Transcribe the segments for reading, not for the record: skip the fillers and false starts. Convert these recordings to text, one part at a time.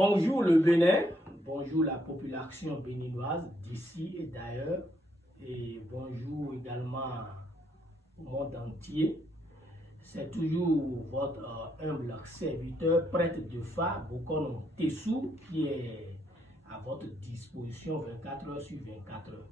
Bonjour le Bénin, bonjour la population béninoise d'ici et d'ailleurs, et bonjour également au monde entier. C'est toujours votre humble serviteur, prêtre de phare, Bokono Tessou, qui est à votre disposition 24 heures sur 24 heures.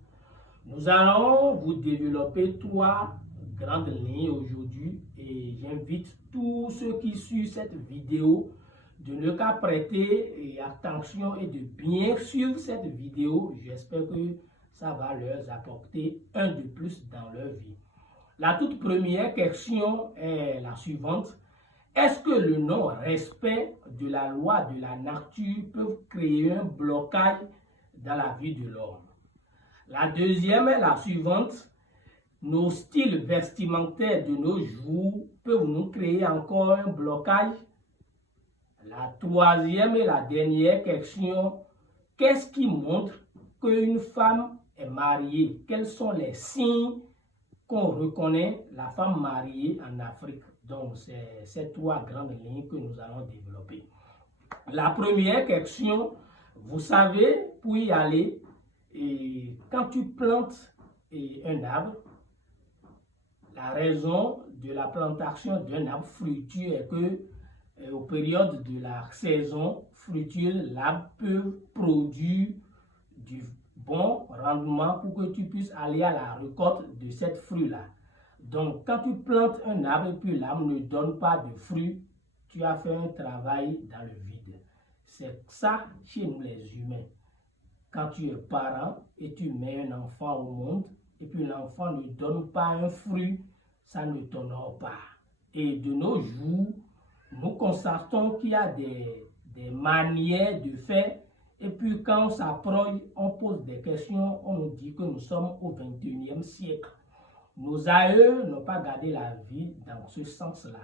Nous allons vous développer 3 grandes lignes aujourd'hui et j'invite tous ceux qui suivent cette vidéo de ne qu'à prêter attention et de bien suivre cette vidéo. J'espère que ça va leur apporter un de plus dans leur vie. La toute première question est la suivante. Est-ce que le non-respect de la loi de la nature peut créer un blocage dans la vie de l'homme? La deuxième est la suivante. Nos styles vestimentaires de nos jours peuvent nous créer encore un blocage? La troisième et la dernière question, qu'est-ce qui montre qu'une femme est mariée? Quels sont les signes qu'on reconnaît la femme mariée en Afrique? Donc, c'est ces 3 grandes lignes que nous allons développer. La première question, vous savez, pour y aller, quand tu plantes un arbre, la raison de la plantation d'un arbre fruitier est que aux périodes de la saison fructueuse, l'arbre peut produire du bon rendement pour que tu puisses aller à la récolte de cette fruit-là. Donc, quand tu plantes un arbre et puis l'arbre ne donne pas de fruits, tu as fait un travail dans le vide. C'est ça chez nous les humains. Quand tu es parent et tu mets un enfant au monde et puis l'enfant ne donne pas un fruit, ça ne t'honore pas. Et de nos jours, nous constatons qu'il y a des manières de faire et puis quand on s'approche, on pose des questions, on nous dit que nous sommes au 21e siècle. Nos aïeux n'ont pas gardé la vie dans ce sens-là.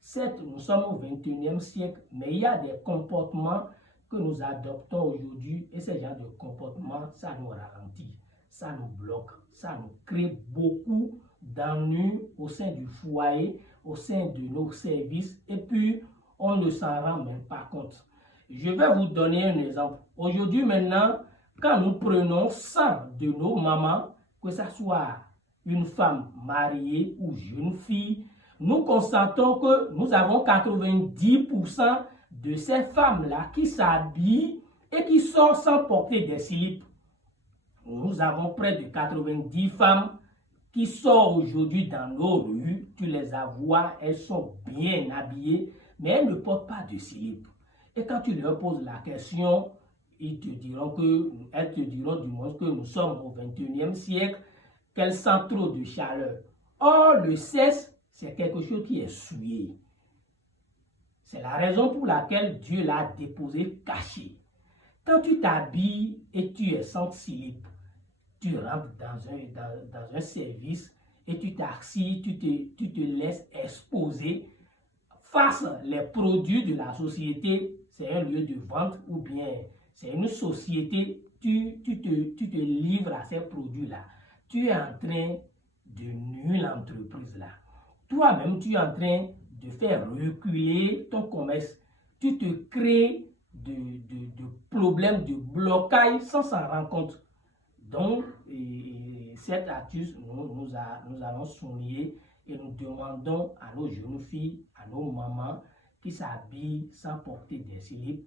Certes, nous sommes au 21e siècle, mais il y a des comportements que nous adoptons aujourd'hui et ces genres de comportements, ça nous ralentit, ça nous bloque, ça nous crée beaucoup d'ennuis au sein du foyer, au sein de nos services et puis on ne s'en rend même pas compte. Je vais vous donner un exemple. Aujourd'hui maintenant, quand nous prenons 100 de nos mamans, que ce soit une femme mariée ou jeune fille, nous constatons que nous avons 90% de ces femmes-là qui s'habillent et qui sortent sans porter des slips. Nous avons près de 90 femmes qui sortent aujourd'hui dans nos rues, tu les vois, elles sont bien habillées, mais elles ne portent pas de slip. Et quand tu leur poses la question, elles te diront du moins que nous sommes au 21e siècle, qu'elles sentent trop de chaleur. Or, le sexe, c'est quelque chose qui est souillé. C'est la raison pour laquelle Dieu l'a déposé caché. Quand tu t'habilles et tu es sans slip, tu rentres dans un service et tu t'assis, tu te laisses exposer face les produits de la société. C'est un lieu de vente ou bien c'est une société, tu te livres à ces produits-là. Tu es en train de nuire l'entreprise-là. Toi-même, tu es en train de faire reculer ton commerce. Tu te crées de problèmes, de blocage sans s'en rendre compte. Donc, cette astuce, nous allons souligner et nous demandons à nos jeunes filles, à nos mamans qui s'habillent sans porter des slips,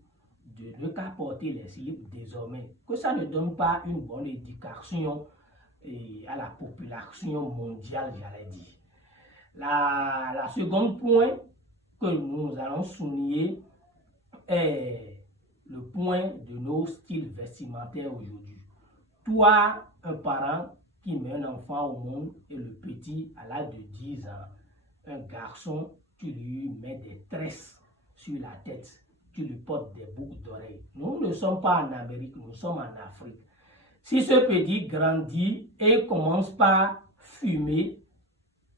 de ne qu'à porter les slips désormais. Que ça ne donne pas une bonne éducation à la population mondiale, j'allais dire. La seconde point que nous allons souligner est le point de nos styles vestimentaires aujourd'hui. Toi, un parent qui met un enfant au monde et le petit à l'âge de 10 ans, un garçon, tu lui mets des tresses sur la tête, tu lui portes des boucles d'oreilles. Nous ne sommes pas en Amérique, nous sommes en Afrique. Si ce petit grandit et commence par fumer,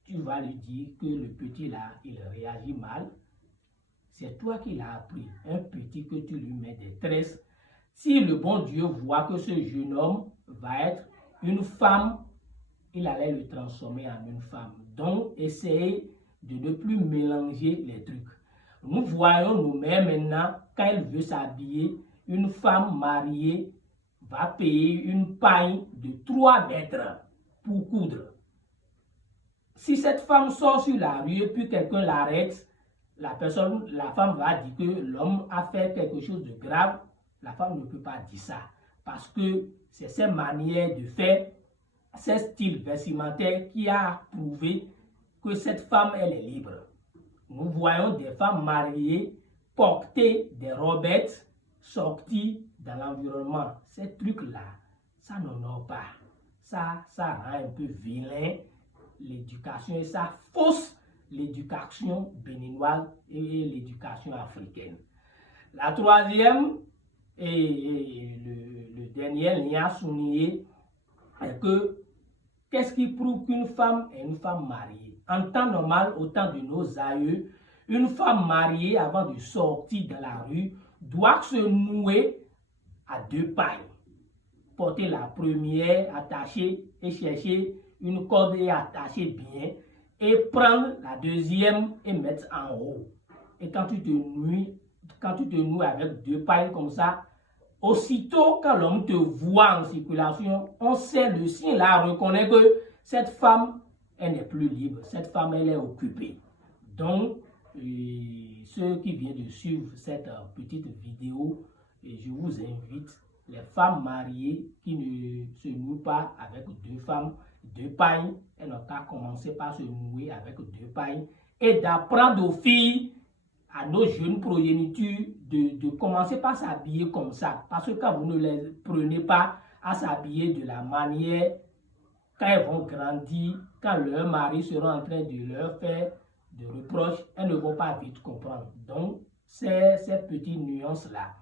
tu vas lui dire que le petit là, il réagit mal. C'est toi qui l'as appris, un petit que tu lui mets des tresses. Si le bon Dieu voit que ce jeune homme va être une femme, il allait le transformer en une femme. Donc, essayez de ne plus mélanger les trucs. Nous voyons nos mères maintenant quand elle veut s'habiller, une femme mariée va payer une paille de 3 mètres pour coudre. Si cette femme sort sur la rue et puis quelqu'un l'arrête, la femme va dire que l'homme a fait quelque chose de grave. La femme ne peut pas dire ça parce que c'est ses manières de faire, ce style vestimentaire qui a prouvé que cette femme, elle est libre. Nous voyons des femmes mariées porter des robettes sorties dans l'environnement. Ces trucs-là, ça n'honore pas. Ça rend un peu vilain l'éducation et ça fausse l'éducation béninoise et l'éducation africaine. La troisième et le dernier lien à souligner est que qu'est-ce qui prouve qu'une femme est une femme mariée? En temps normal, au temps de nos aïeux, une femme mariée, avant de sortir dans la rue, doit se nouer à 2 pailles. Porter la première, attacher et chercher une corde et attacher bien. Et prendre la deuxième et mettre en haut. Et quand tu te noues avec 2 pailles comme ça, aussitôt quand l'homme te voit en circulation, on sait le signe là, reconnaît que cette femme, elle n'est plus libre. Cette femme, elle est occupée. Donc, ceux qui viennent de suivre cette petite vidéo, je vous invite, les femmes mariées qui ne se nouent pas avec 2 pailles, elles n'ont qu'à commencer par se nouer avec 2 pailles et d'apprendre aux filles, à nos jeunes progénitures, de commencer par s'habiller comme ça. Parce que quand vous ne les prenez pas à s'habiller de la manière, quand elles vont grandir, quand leurs maris seront en train de leur faire des reproches, elles ne vont pas vite comprendre. Donc, ces petites nuances-là,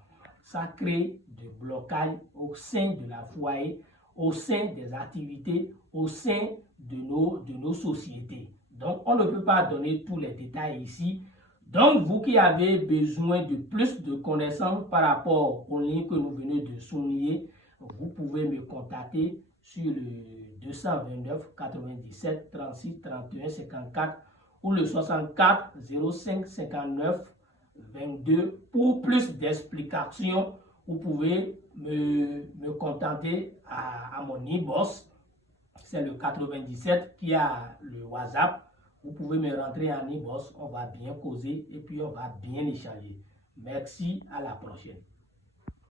ça crée des blocages au sein de la foyer, au sein des activités, au sein de nos sociétés. Donc, on ne peut pas donner tous les détails ici. Donc, vous qui avez besoin de plus de connaissances par rapport aux liens que nous venons de souligner, vous pouvez me contacter sur le 229 97 36 31 54 ou le 64 05 59 22 pour plus d'explications. Vous pouvez me contacter à mon inbox. C'est le 97 qui a le WhatsApp. Vous pouvez me rentrer en inbox. On va bien causer et puis on va bien échanger. Merci, à la prochaine.